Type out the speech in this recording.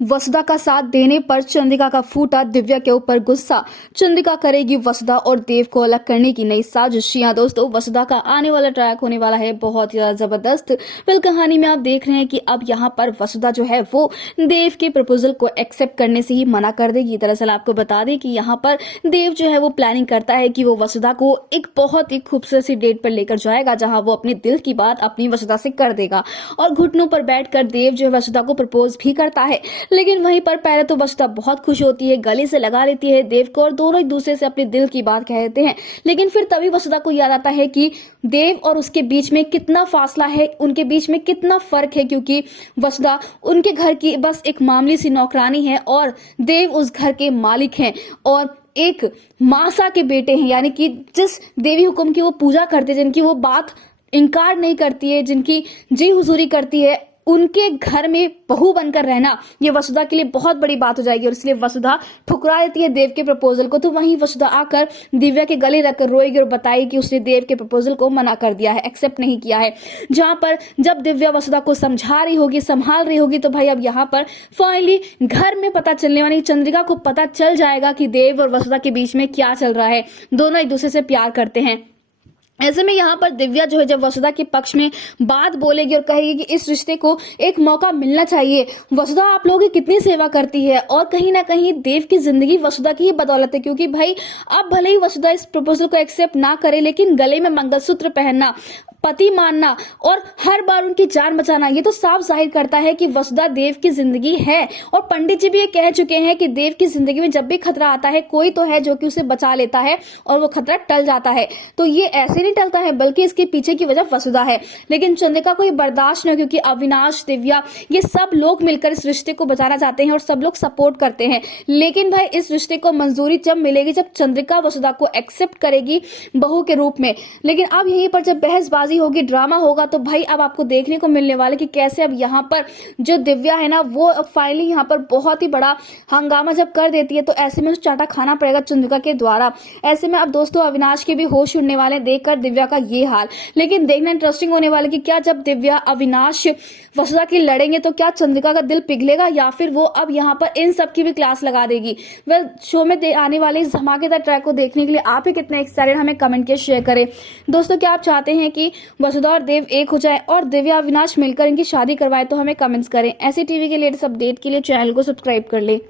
वसुधा का साथ देने पर चंद्रिका का फूटा दिव्या के ऊपर गुस्सा। चंद्रिका करेगी वसुधा और देव को अलग करने की नई साजिश। दोस्तों, वसुधा का आने वाला ट्रैक होने वाला है बहुत ही ज्यादा जबरदस्त। फिर कहानी में आप देख रहे हैं कि अब यहाँ पर वसुधा जो है वो देव के प्रपोजल को एक्सेप्ट करने से ही मना कर देगी। दरअसल आपको बता दें कि यहाँ पर देव जो है वो प्लानिंग करता है कि वो वसुधा को एक बहुत ही खूबसूरत सी डेट पर लेकर जाएगा, जहां वो अपने दिल की बात अपनी वसुधा से कर देगा। और घुटनों पर बैठकर देव जो है वसुधा को प्रपोज भी करता है। लेकिन वहीं पर पहले तो वसुधा बहुत खुश होती है, गले से लगा लेती है देव को और दोनों एक दूसरे से अपने दिल की बात कह देते हैं। लेकिन फिर तभी वसुधा को याद आता है कि देव और उसके बीच में कितना फासला है, उनके बीच में कितना फर्क है, क्योंकि वसुधा उनके घर की बस एक मामूली सी नौकरानी है और देव उस घर के मालिक हैं और एक मासा के बेटे हैं। यानी कि जिस देवी हुक्म की वो पूजा करते हैं, जिनकी वो बात इनकार नहीं करती है, जिनकी जी हुजूरी करती है, उनके घर में बहू बनकर रहना ये वसुधा के लिए बहुत बड़ी बात हो जाएगी। और इसलिए वसुधा ठुकरा देती है देव के प्रपोजल को। तो वहीं वसुधा आकर दिव्या के गले रखकर रोएगी और बताएगी कि उसने देव के प्रपोजल को मना कर दिया है, एक्सेप्ट नहीं किया है। जहां पर जब दिव्या वसुधा को समझा रही होगी, संभाल रही होगी, तो भाई अब यहाँ पर फाइनली घर में पता चलने वाली चंद्रिका को पता चल जाएगा कि देव और वसुधा के बीच में क्या चल रहा है। दोनों एक दूसरे से प्यार करते हैं। ऐसे में यहाँ पर दिव्या जो है जब वसुधा के पक्ष में बात बोलेगी और कहेगी कि इस रिश्ते को एक मौका मिलना चाहिए, वसुधा आप लोगों की कितनी सेवा करती है और कहीं ना कहीं देव की जिंदगी वसुधा की ही बदौलत है। क्योंकि भाई अब भले ही वसुधा इस प्रपोजल को एक्सेप्ट ना करे, लेकिन गले में मंगलसूत्र पहनना, पति मानना और हर बार उनकी जान बचाना, ये तो साफ जाहिर करता है कि वसुधा देव की जिंदगी है। और पंडित जी भी ये कह चुके हैं कि देव की जिंदगी में जब भी खतरा आता है, कोई तो है जो कि उसे बचा लेता है और वो खतरा टल जाता है। तो ये ऐसे नहीं टलता है, बल्कि इसके पीछे की वजह वसुधा है। लेकिन चंद्रिका को ये बर्दाश्त नहीं, क्योंकि अविनाश, दिव्या, ये सब लोग मिलकर इस रिश्ते को बचाना चाहते हैं और सब लोग सपोर्ट करते हैं। लेकिन भाई इस रिश्ते को मंजूरी जब मिलेगी, जब चंद्रिका वसुधा को एक्सेप्ट करेगी बहू के रूप में। लेकिन अब यहीं पर जब बहसबाजी होगी, ड्रामा होगा, तो भाई अब आपको देखने को मिलने वाला कि कैसे अब यहाँ पर जो दिव्या है ना, वो अब फाइनली यहाँ पर बहुत ही बड़ा हंगामा जब कर देती है, तो ऐसे में उसे चाटा खाना पड़ेगा चंद्रिका के द्वारा। ऐसे में अब दोस्तों अविनाश के भी होश उड़ने वाले देखकर दिव्या का ये हाल। लेकिन देखना इंटरेस्टिंग होने वाला कि क्या जब दिव्या अविनाश वसुधा की लड़ेंगे तो क्या चंद्रिका का दिल पिघलेगा या फिर वो अब यहाँ पर इन सब की भी क्लास लगा देगी। वेल, शो में आने वाले इस धमाकेदार ट्रैक को देखने के लिए आप ही कितने एक्साइटेड, हमें कमेंट के शेयर करें। दोस्तों, क्या आप चाहते हैं कि वसुधा और देव एक हो जाए और दिव्या अविनाश मिलकर इनकी शादी करवाए? तो हमें कमेंट्स करें। ऐसी टीवी के लेटेस्ट अपडेट के लिए चैनल को सब्सक्राइब कर ले।